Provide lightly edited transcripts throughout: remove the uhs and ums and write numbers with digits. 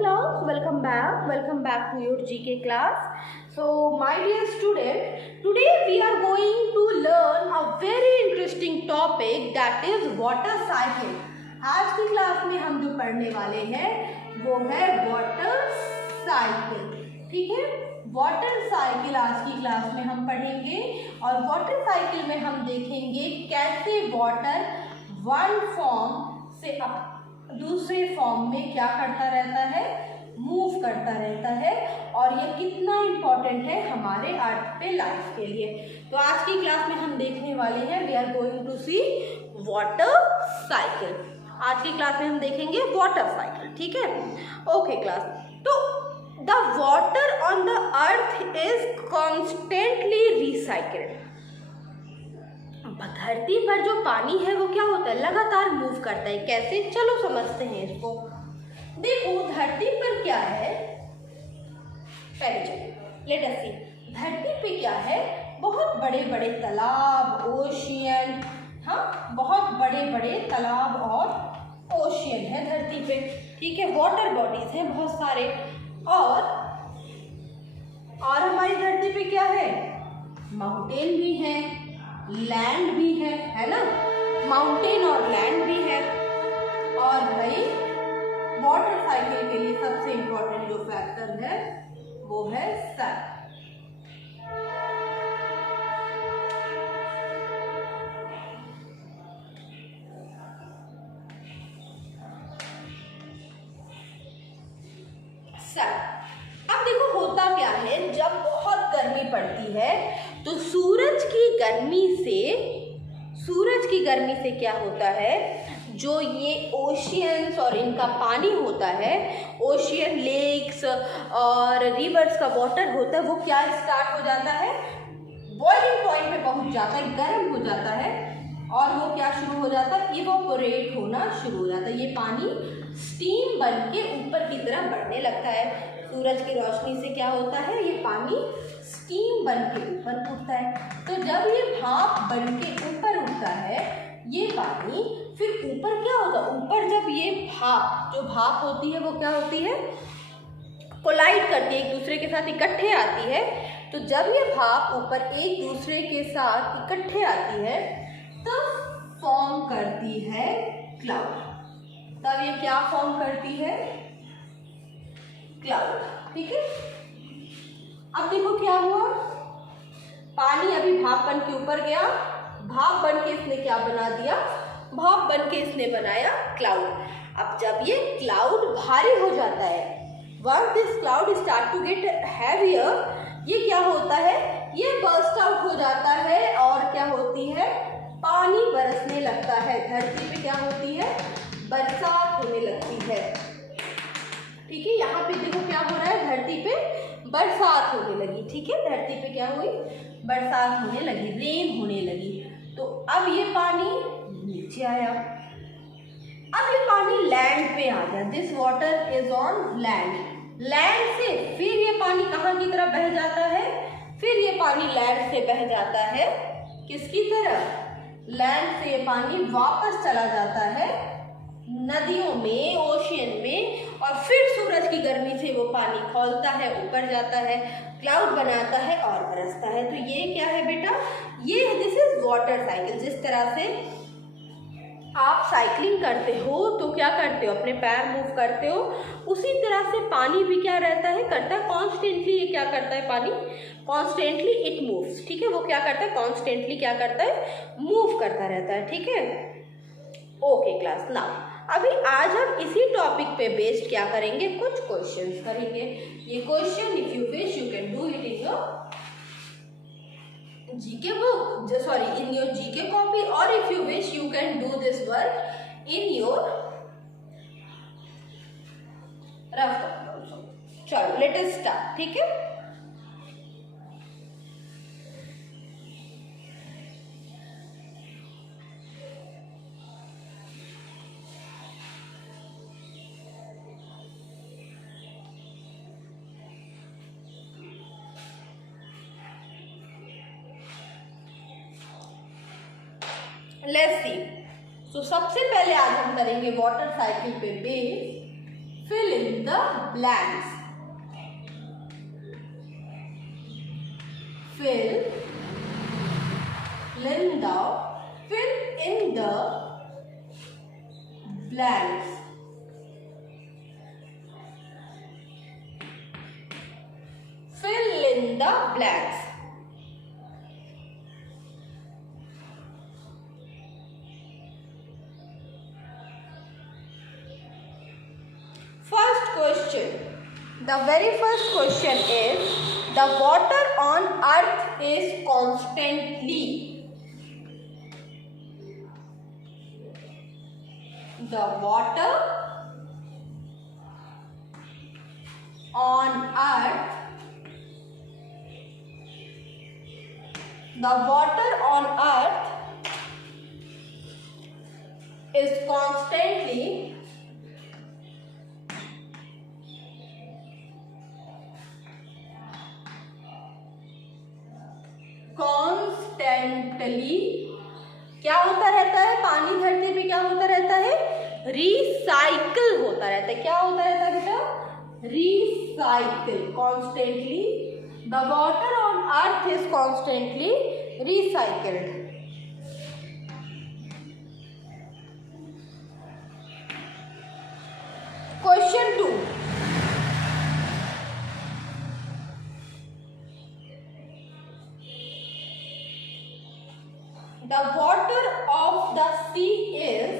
class, welcome back to your GK class. So my dear student, today we are going to learn a very interesting topic, that is water cycle. आज की class में हम जो पढ़ने वाले हैं वो है वाटर साइकिल. ठीक है, वाटर साइकिल आज की क्लास में हम पढ़ेंगे और वाटर साइकिल में हम देखेंगे कैसे वाटर वन फॉर्म से दूसरे फॉर्म में क्या करता रहता है, मूव करता रहता है, और ये कितना इम्पोर्टेंट है हमारे अर्थ पे लाइफ के लिए. तो आज की क्लास में हम देखने वाले हैं, we are going to see water cycle. आज की क्लास में हम देखेंगे वाटर साइकिल. ठीक है, ओके क्लास. तो the water on the earth is constantly recycled. धरती पर जो पानी है वो क्या होता है, लगातार मूव करता है. कैसे, चलो समझते हैं इसको. देखो धरती पर क्या है, पहले चलो लेट अस सी. धरती पे क्या है, बहुत बड़े बड़े तालाब, ओशियन, हाँ बहुत बड़े बड़े तालाब और ओशियन है धरती पे. ठीक है, वाटर बॉडीज हैं बहुत सारे. और हमारी धरती पे क्या है, माउंटेन भी है, लैंड भी है ना. माउंटेन और लैंड भी है. और भाई वाटर साइकिल के लिए सबसे इम्पोर्टेंट जो फैक्टर है वो है सन. अब देखो होता क्या है, जब बहुत गर्मी पड़ती है तो सूरज की गर्मी से क्या होता है, जो ये ओशियंस और इनका पानी होता है, ओशियन, लेक्स और रिवर्स का वाटर होता है, वो क्या स्टार्ट हो जाता है, बॉइलिंग पॉइंट पे पहुंच जाता है, गर्म हो जाता है. और वो क्या शुरू हो जाता है, इवोपोरेट होना शुरू हो जाता है. ये पानी स्टीम बन के ऊपर की तरफ बढ़ने लगता है. सूरज की रोशनी से क्या होता है, ये पानी स्टीम बन के ऊपर उठता है. तो जब ये भाप बन के ऊपर उठता है ये पानी, फिर ऊपर क्या होता है, ऊपर जब ये भाप होती है वो क्या होती है, कोलाइड करती है, एक दूसरे के साथ इकट्ठे आती है. तो जब ये भाप ऊपर एक दूसरे के साथ इकट्ठे आती है तब फॉर्म करती है क्लाउड. तब ये क्या फॉर्म करती है, क्लाउड. ठीक है, अब देखो क्या हुआ, पानी अभी भाप बन के ऊपर गया, भाप बन के इसने क्या बना दिया, भाप बन के इसने बनाया क्लाउड. अब जब ये क्लाउड भारी हो जाता है, once this cloud start to get heavier, ये क्या होता है, ये बर्स्ट आउट हो जाता है और क्या होती है, पानी बरसने लगता है. धरती पे क्या होती है, बरसात होने लगती है. ठीक है, यहाँ पे देखो क्या हो रहा है, धरती पे बरसात होने लगी. ठीक है, धरती पे क्या हुई, बरसात होने लगी, रेन होने लगी. तो अब ये पानी नीचे आया, अब ये पानी लैंड पे आ गया. This water is on land. Land से फिर ये पानी कहाँ की तरफ बह जाता है, फिर ये पानी लैंड से बह जाता है किसकी तरफ, लैंड से ये पानी वापस चला जाता है नदियों में, ओशियन में, और फिर सूरज की गर्मी से वो पानी खौलता है, ऊपर जाता है, क्लाउड बनाता है और बरसता है. तो ये क्या है बेटा, ये दिस इज वाटर साइकिल. जिस तरह से आप साइकिलिंग करते हो तो क्या करते हो, अपने पैर मूव करते हो, उसी तरह से पानी भी क्या रहता है, करता है कॉन्स्टेंटली. ये क्या करता है, पानी कॉन्स्टेंटली इट मूव्स. ठीक है, वो क्या करता है, कॉन्स्टेंटली क्या करता है, मूव करता रहता है. ठीक है, ओके क्लास. नाउ अभी आज हम इसी टॉपिक पे बेस्ड क्या करेंगे, कुछ क्वेश्चंस करेंगे. ये question if you wish you can do it in your GK book, sorry, in your GK copy, or if you wish you can do this work in your rough copy also. चलो let us start. ठीक है, let's see. सो सबसे पहले आज हम करेंगे water cycle पे base fill in the blanks. Fill in the blanks. Fill in the blanks. First question. The very first question is, the water on earth is constantly. The water on earth is constantly क्या होता रहता है? पानी धरती पे क्या होता रहता है? रिसाइकल होता रहता है। क्या होता रहता है बेटा? Recycle. Constantly the water on earth is constantly recycled. Question 2. The water of the sea is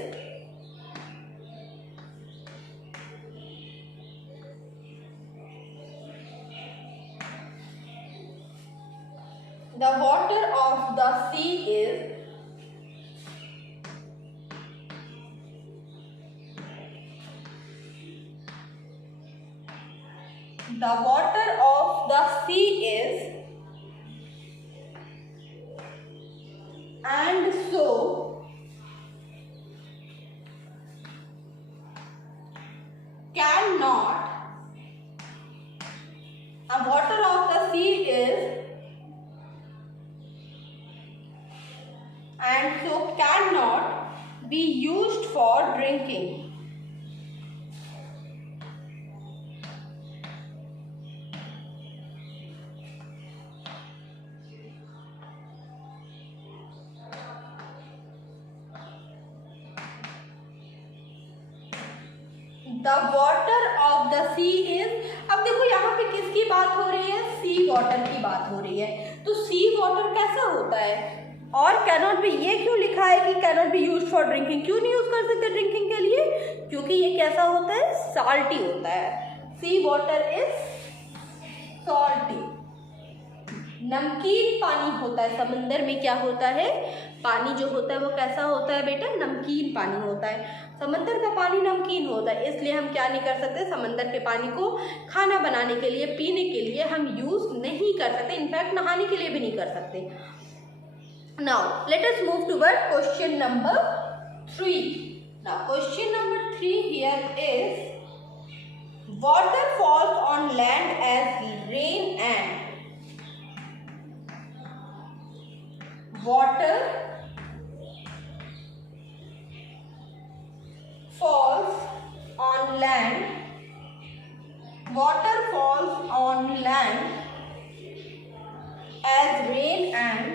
and so cannot be used for drinking. The water of the sea is, अब देखो यहाँ पे किसकी बात हो रही है? सी वाटर की बात हो रही है। तो सी वाटर कैसा होता है? और कैनॉट बी, ये क्यों लिखा है कि cannot be use for drinking? क्यों नहीं यूज कर सकते ड्रिंकिंग के लिए? क्योंकि ये कैसा होता है? साल्टी होता है। सी वाटर इज सॉल्टी, नमकीन पानी होता है। समंदर में क्या होता है? पानी जो होता है वो कैसा होता है बेटा? नमकीन पानी होता है। समंदर का पानी नमकीन होता है, इसलिए हम क्या नहीं कर सकते? समंदर के पानी को खाना बनाने के लिए, पीने के लिए हम यूज नहीं कर सकते। इनफैक्ट नहाने के लिए भी नहीं कर सकते। Now let us move toward question number 3. Now question number 3 here is, water falls on land as rain and water falls on land as rain and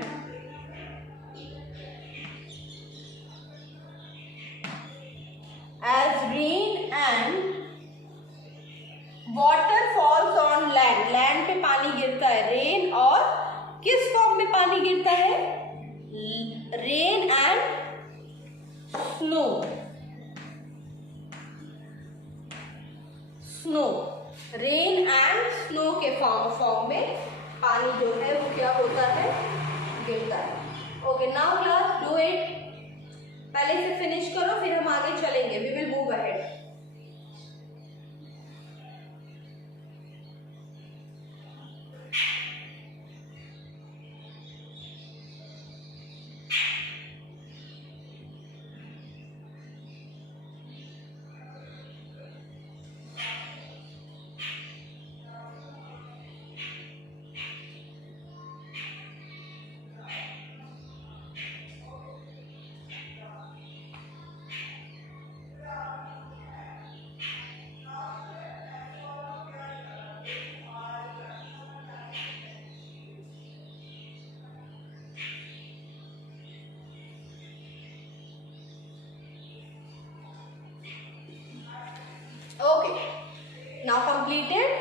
water falls on land पे पानी गिरता है। रेन और किस form में पानी गिरता है? Rain and snow. Rain and snow के फॉर्म में पानी जो है वो क्या होता है? गिरता है। Okay, now class do it. पहले से फिनिश करो, फिर हम आगे चलेंगे। We will move ahead. Completed?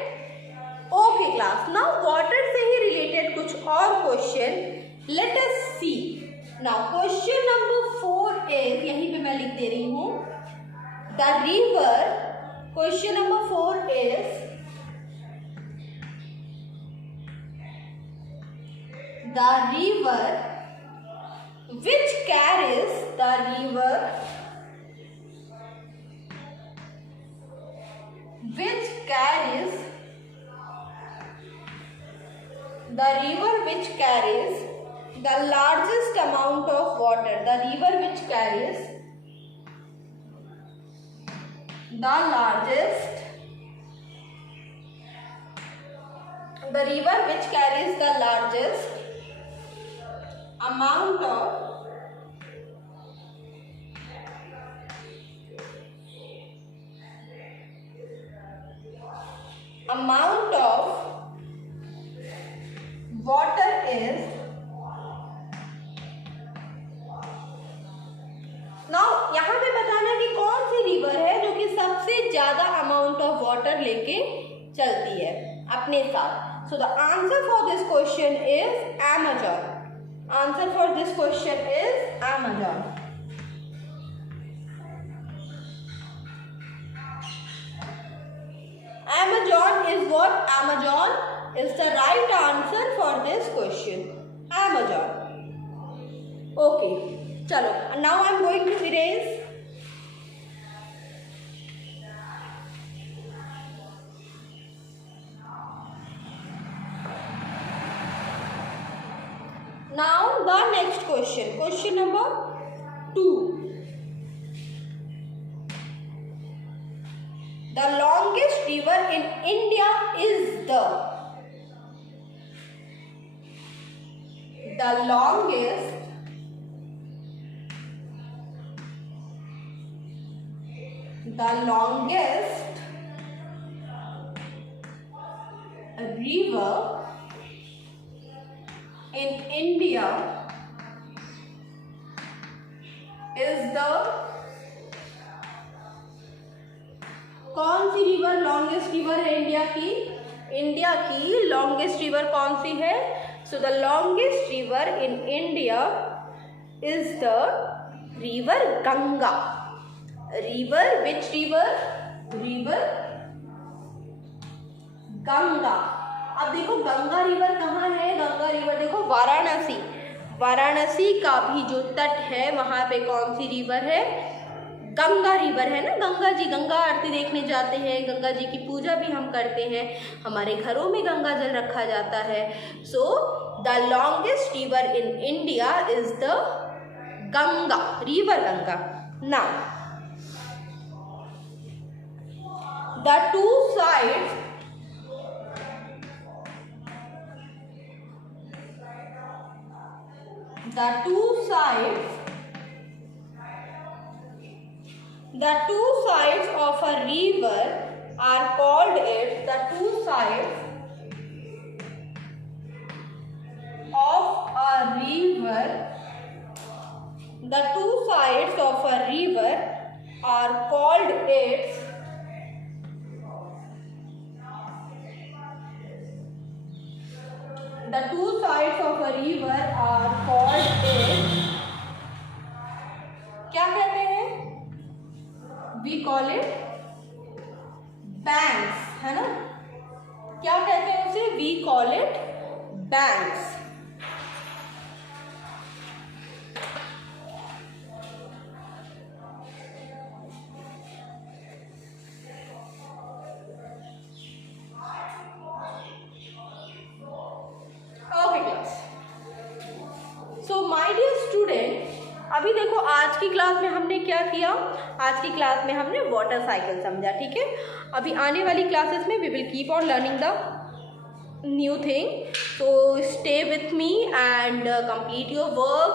Okay class, now water से ही रिलेटेड कुछ और question let us see. Now question number 4 is, यहीं पे मैं लिख दे रही हूँ, the river, question number 4 is the river which carries the river which carries the river which carries the largest amount of water, the river which carries the largest, the river which carries the largest amount of water is, now यहाँ पे बताना कि कौन सी river है जो कि सबसे ज्यादा अमाउंट ऑफ वाटर लेके चलती है अपने साथ। So the answer for this question is Amazon. Answer for this question is Amazon. Amazon is what? Amazon is the right answer for this question. Amazon. Okay. Chalo. Now I am going to erase. Now the next question, question number 2. The longest river in India is the longest river in India is the, कौन सी river longest river है India की? India की longest river कौन सी है? So the longest river in India is the river Ganga. River, which river? River Ganga. अब देखो Ganga river कहाँ है? गंगा रिवर देखो वाराणसी, वाराणसी का भी जो तट है वहाँ पे कौन सी रिवर है? गंगा रिवर है ना। गंगा जी, गंगा आरती देखने जाते हैं, गंगा जी की पूजा भी हम करते हैं, हमारे घरों में गंगा जल रखा जाता है। So the longest river in India is the Ganga, river Ganga. Now the two sides, the two sides of a river are called it, the two sides of a river, the two sides of a river are called its, the two sides of a river are called its, क्या कहते हैं? We call it banks, है ना? क्या कहते हैं उसे? We call it banks. अभी देखो आज की क्लास में हमने क्या किया? आज की क्लास में हमने वाटर साइकिल समझा, ठीक है। अभी आने वाली क्लासेस में we will keep on learning the new thing, so stay with me and complete your work,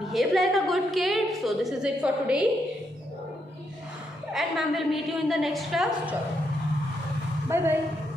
behave like a good kid. So this is it for today and ma'am will meet you in the next class. Bye bye.